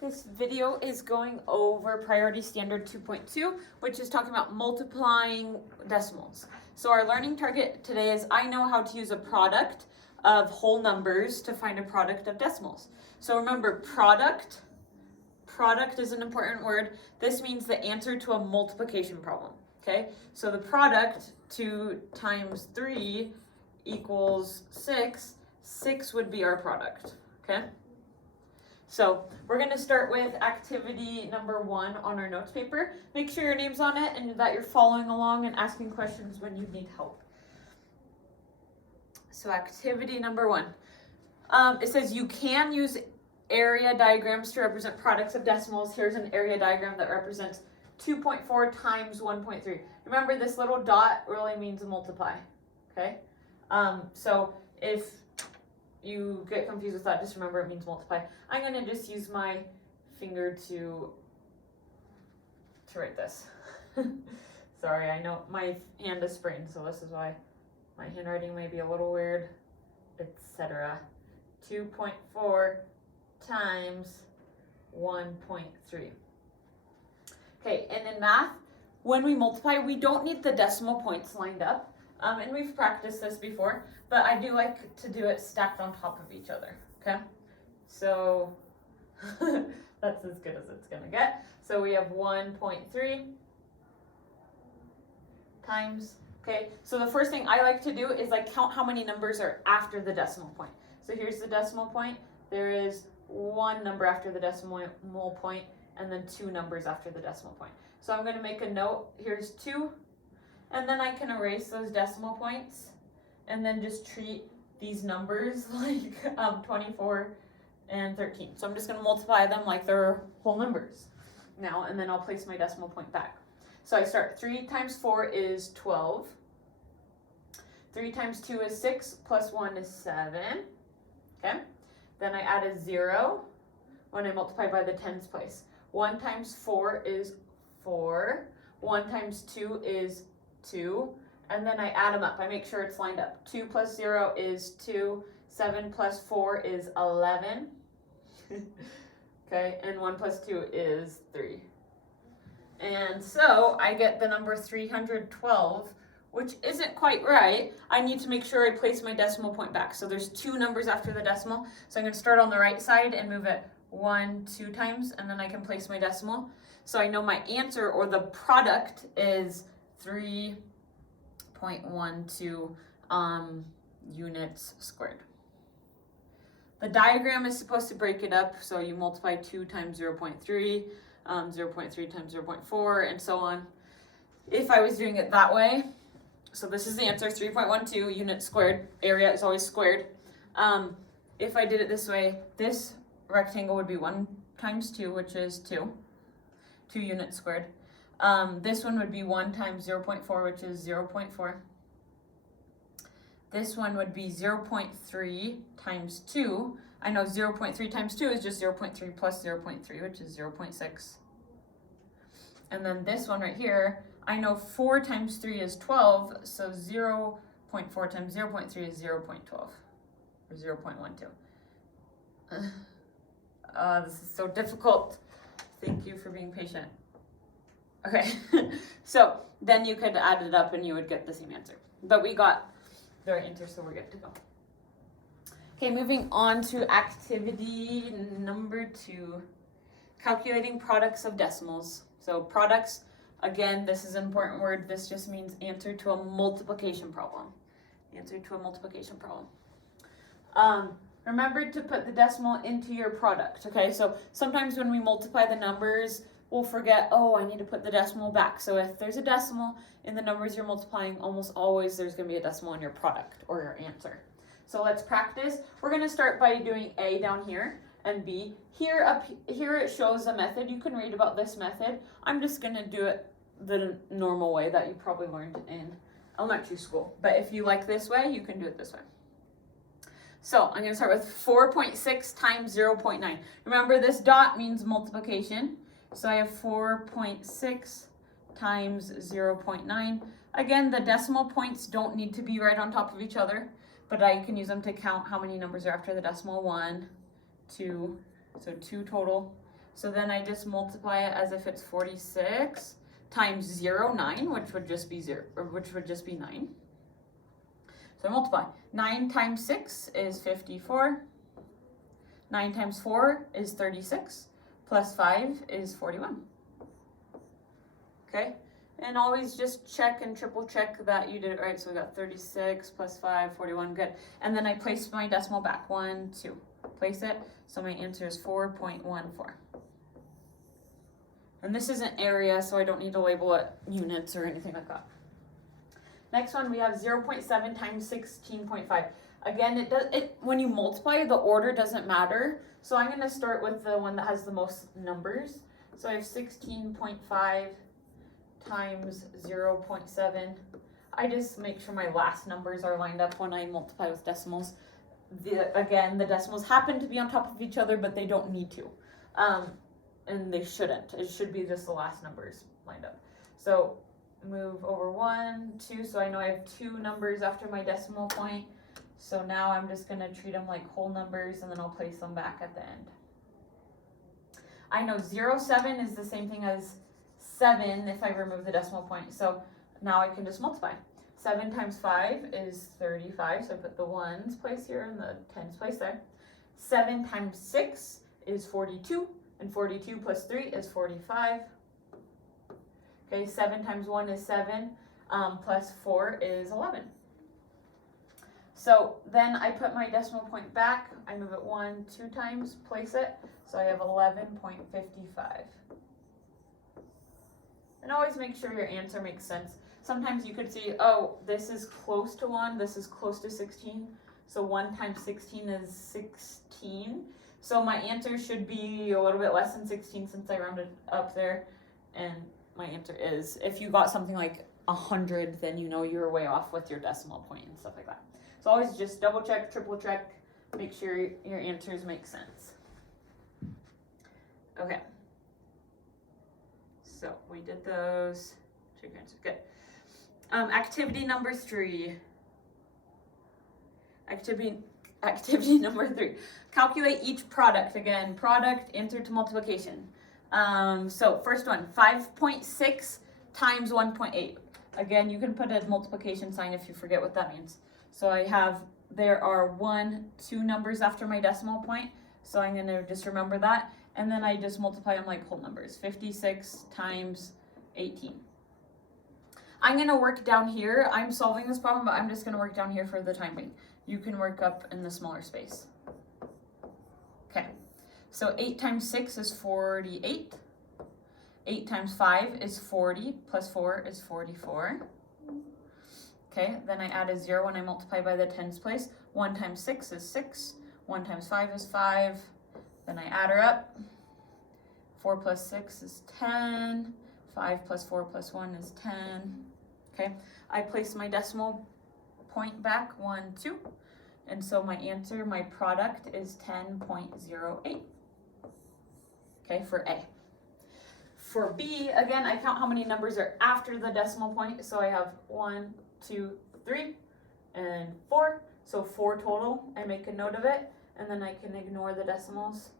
This video is going over Priority Standard 2.2, which is talking about multiplying decimals. So our learning target today is I know how to use a product of whole numbers to find a product of decimals. So remember, product is an important word. This means the answer to a multiplication problem, okay? So the product, 2 times 3 equals 6. 6 would be our product, okay? So we're going to start with activity number 1 on our notes paper. Make sure your name's on it and that you're following along and asking questions when you need help. So activity number 1. It says you can use area diagrams to represent products of decimals. Here's an area diagram that represents 2.4 times 1.3. Remember, this little dot really means multiply, okay? So if you get confused with that, just remember it means multiply. I'm going to just use my finger to write this. Sorry, I know my hand is sprained, so this is why my handwriting may be a little weird, etc. 2.4 times 1.3. Okay, and in math, when we multiply, we don't need the decimal points lined up. And we've practiced this before, but I do like to do it stacked on top of each other, okay? So that's as good as it's gonna get. So we have 1.3 times, okay? So the first thing I like to do is like count how many numbers are after the decimal point. So here's the decimal point. There is one number after the decimal point and then 2 numbers after the decimal point. So I'm gonna make a note, here's 2. And then I can erase those decimal points and then just treat these numbers like 24 and 13. So I'm just going to multiply them like they're whole numbers now, and then I'll place my decimal point back. So I start 3 times 4 is 12. 3 times 2 is 6, plus 1 is 7. Okay. Then I add a 0 when I multiply by the tens place. 1 times 4 is 4. 1 times 2 is 2, and then I add them up. I make sure it's lined up. 2 plus 0 is 2, 7 plus 4 is 11, okay, and 1 plus 2 is 3. And so I get the number 312, which isn't quite right. I need to make sure I place my decimal point back. So there's 2 numbers after the decimal, so I'm going to start on the right side and move it 1, 2 times, and then I can place my decimal. So I know my answer, or the product, is 3.12 units squared. The diagram is supposed to break it up, so you multiply 2 times 0.3, 0.3 times 0.4, and so on. If I was doing it that way, so this is the answer, 3.12 units squared. Area is always squared. If I did it this way, this rectangle would be 1 times 2, which is 2 units squared. This one would be 1 times 0.4, which is 0.4. This one would be 0.3 times 2. I know 0.3 times 2 is just 0.3 plus 0.3, which is 0.6. And then this one right here, I know 4 times 3 is 12, so 0.4 times 0.3 is 0.12, or 0.12. This is so difficult. Thank you for being patient. Okay, so then you could add it up and you would get the same answer. But we got the right answer, so we're good to go. Okay, moving on to activity number 2, calculating products of decimals. So products, again, this is an important word. This just means answer to a multiplication problem. Answer to a multiplication problem. Remember to put the decimal into your product, okay? So sometimes when we multiply the numbers, we'll forget, oh, I need to put the decimal back. So if there's a decimal in the numbers you're multiplying, almost always there's going to be a decimal in your product or your answer. So let's practice. We're going to start by doing A down here and B. Here it shows a method. You can read about this method. I'm just going to do it the normal way that you probably learned in elementary school. But if you like this way, you can do it this way. So I'm going to start with 4.6 times 0.9. Remember, this dot means multiplication. So I have 4.6 times 0.9. Again, the decimal points don't need to be right on top of each other, but I can use them to count how many numbers are after the decimal. 1, 2, so 2 total. So then I just multiply it as if it's 46 times 0, 9, which would just be 0, or which would just be 9. So I multiply. 9 times 6 is 54. 9 times 4 is 36. Plus 5 is 41. Okay? And always just check and triple check that you did it right. So we got 36 plus 5, 41, good. And then I place my decimal back, 1, 2. Place it, so my answer is 4.14. And this isn't area, so I don't need to label it units or anything like that. Next one, we have 0.7 times 16.5. Again, when you multiply, the order doesn't matter. So I'm going to start with the one that has the most numbers. So I have 16.5 times 0.7. I just make sure my last numbers are lined up when I multiply with decimals. Again, the decimals happen to be on top of each other, but they don't need to. And they shouldn't. It should be just the last numbers lined up. So move over 1, 2, so I know I have 2 numbers after my decimal point. So now I'm just going to treat them like whole numbers, and then I'll place them back at the end. I know 0.7 is the same thing as 7 if I remove the decimal point. So now I can just multiply. 7 times 5 is 35, so I put the 1's place here and the 10's place there. 7 times 6 is 42, and 42 plus 3 is 45. Okay, 7 times 1 is 7, plus 4 is 11. So then I put my decimal point back, I move it 1, 2 times, place it, so I have 11.55. And always make sure your answer makes sense. Sometimes you could see, oh, this is close to 1, this is close to 16, so 1 times 16 is 16. So my answer should be a little bit less than 16 since I rounded up there, and my answer is, if you got something like 100, then you know you were way off with your decimal point and stuff like that. So always just double check, triple check, make sure your answers make sense. Okay. So we did those. Check your answer. Good. Activity number 3. Activity number 3. Calculate each product. Again, product, answer to multiplication. So first one, 5.6 times 1.8. Again, you can put a multiplication sign if you forget what that means. So there are 2 numbers after my decimal point. So I'm gonna just remember that. And then I just multiply them like whole numbers. 56 times 18. I'm gonna work down here. I'm solving this problem, but I'm just gonna work down here for the time being. You can work up in the smaller space. Okay, so 8 times 6 is 48. 8 times 5 is 40, plus 4 is 44. Okay, then I add a 0 when I multiply by the tens place. 1 times 6 is 6. 1 times 5 is 5. Then I add her up. 4 plus 6 is 10. 5 plus 4 plus 1 is 10. Okay, I place my decimal point back, 1, 2. And so my answer, my product is 10.08. Okay, for A. For B, again, I count how many numbers are after the decimal point. So I have 1, 2, 3, and 4. So 4 total. I make a note of it, and then I can ignore the decimals.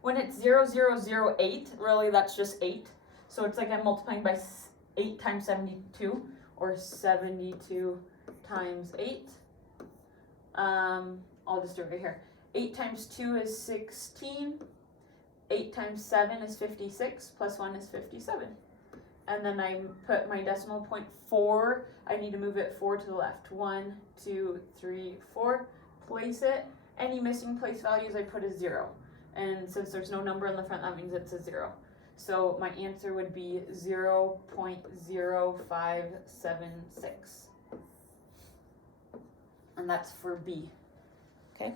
When it's 0008, really that's just 8. So it's like I'm multiplying by 8 times 72, or 72 times 8. I'll just do it right here. 8 times 2 is 16. 8 times 7 is 56, plus 1 is 57. And then I put my decimal point 4. I need to move it 4 to the left. 1, 2, 3, 4. Place it. Any missing place values I put a 0. And since there's no number in the front, that means it's a 0. So my answer would be 0.0576. And that's for B. Okay.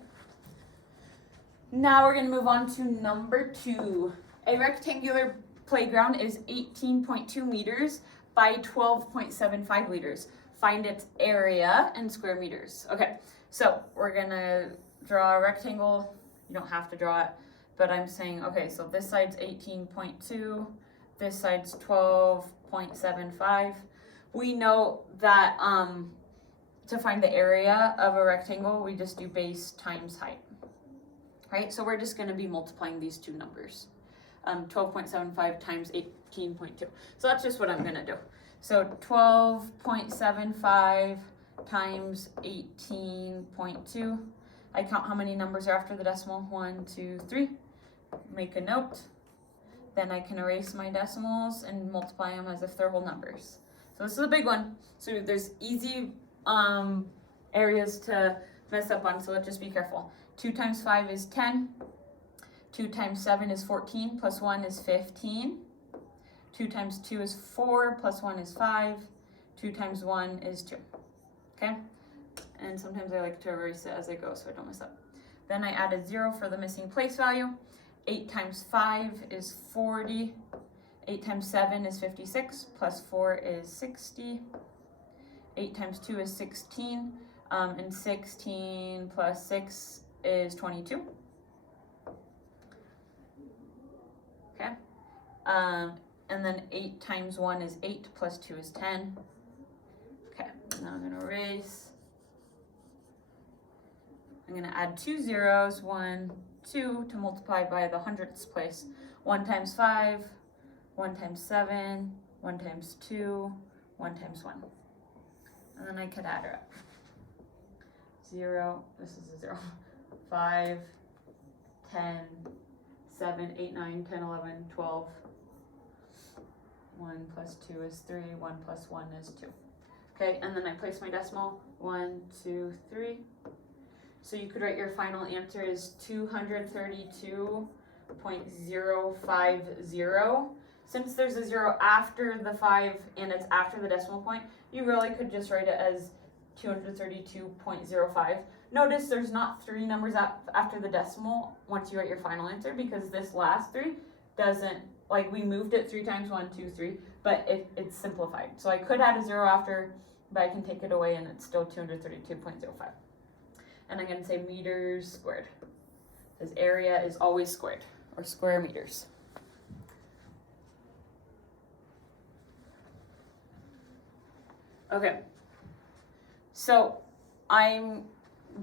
Now we're going to move on to number 2. A rectangular playground is 18.2 meters by 12.75 liters. Find its area in square meters. Okay, so we're going to draw a rectangle. You don't have to draw it, but I'm saying, okay, so this side's 18.2, this side's 12.75. We know that to find the area of a rectangle, we just do base times height. right? So we're just going to be multiplying these two numbers. 12.75 times 18.2. So that's just what I'm going to do. So 12.75 times 18.2. I count how many numbers are after the decimal. 1, 2, 3. Make a note. Then I can erase my decimals and multiply them as if they're whole numbers. So this is a big one. So there's easy areas to mess up on, so let's just be careful. 2 times 5 is 10. 2 times 7 is 14, plus 1 is 15. 2 times 2 is 4, plus 1 is 5. 2 times 1 is 2. Okay? And sometimes I like to erase it as I go so I don't mess up. Then I add a 0 for the missing place value. 8 times 5 is 40. 8 times 7 is 56, plus 4 is 60. 8 times 2 is 16, and 16 plus 6 is 22. Okay, and then 8 times 1 is 8, plus 2 is 10. Okay, now I'm going to erase. I'm going to add 2 zeros, 1, 2, to multiply by the hundredths place. 1 times 5, 1 times 7, 1 times 2, 1 times 1. And then I could add her up. 0, this is a 0, 5, 10, 7, 8, 9, 10, 11, 12. 1 plus 2 is 3, 1 plus 1 is 2. Okay, and then I place my decimal, 1, 2, 3. So you could write your final answer is 232.050. Since there's a 0 after the 5 and it's after the decimal point, you really could just write it as 232.05. Notice there's not 3 numbers after the decimal once you write your final answer, because this last 3 doesn't, like, we moved it 3 times 1, 2, 3, but it's simplified. So I could add a 0 after, but I can take it away and it's still 232.05. And I'm going to say meters squared, because area is always squared, or square meters. Okay, so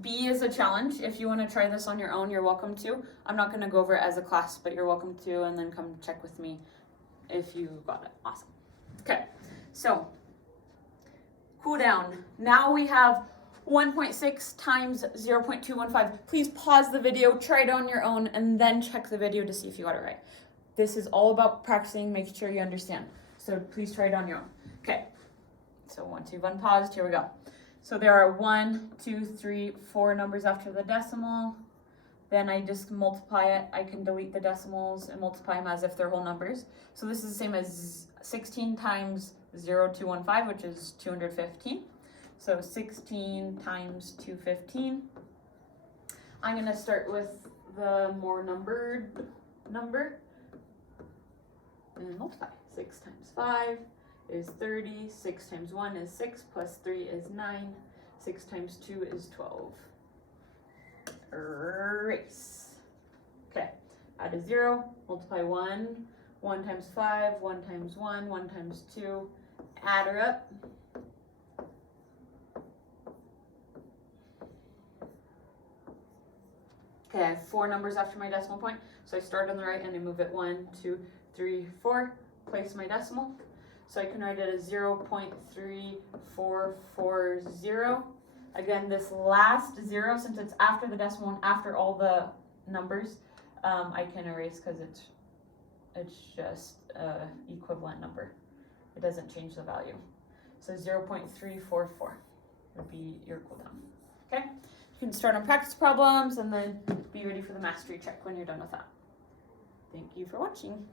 B is a challenge. If you want to try this on your own, you're welcome to. I'm not going to go over it as a class, but you're welcome to, and then come check with me if you got it. Awesome. Okay, so cool down. Now we have 1.6 times 0.215. Please pause the video, try it on your own, and then check the video to see if you got it right. This is all about practicing, making sure you understand. So please try it on your own. Okay. So 1, 2, unpaused, here we go. So there are 1, 2, 3, 4 numbers after the decimal. Then I just multiply it. I can delete the decimals and multiply them as if they're whole numbers. So this is the same as 16 times 0.215, which is 215. So 16 times 215. I'm going to start with the more numbered number and multiply. 6 times 5 is 30, 6 times 1 is 6, plus 3 is 9, 6 times 2 is 12. Erase. Okay, add a 0, multiply 1, 1 times 5, 1 times 1, 1 times 2, add her up. Okay, I have 4 numbers after my decimal point, so I start on the right and I move it 1, 2, 3, 4, place my decimal. So I can write it as 0.3440. Again, this last 0, since it's after the decimal and after all the numbers, I can erase because it's just an equivalent number. It doesn't change the value. So 0.344 would be your cooldown. Okay? You can start on practice problems and then be ready for the mastery check when you're done with that. Thank you for watching.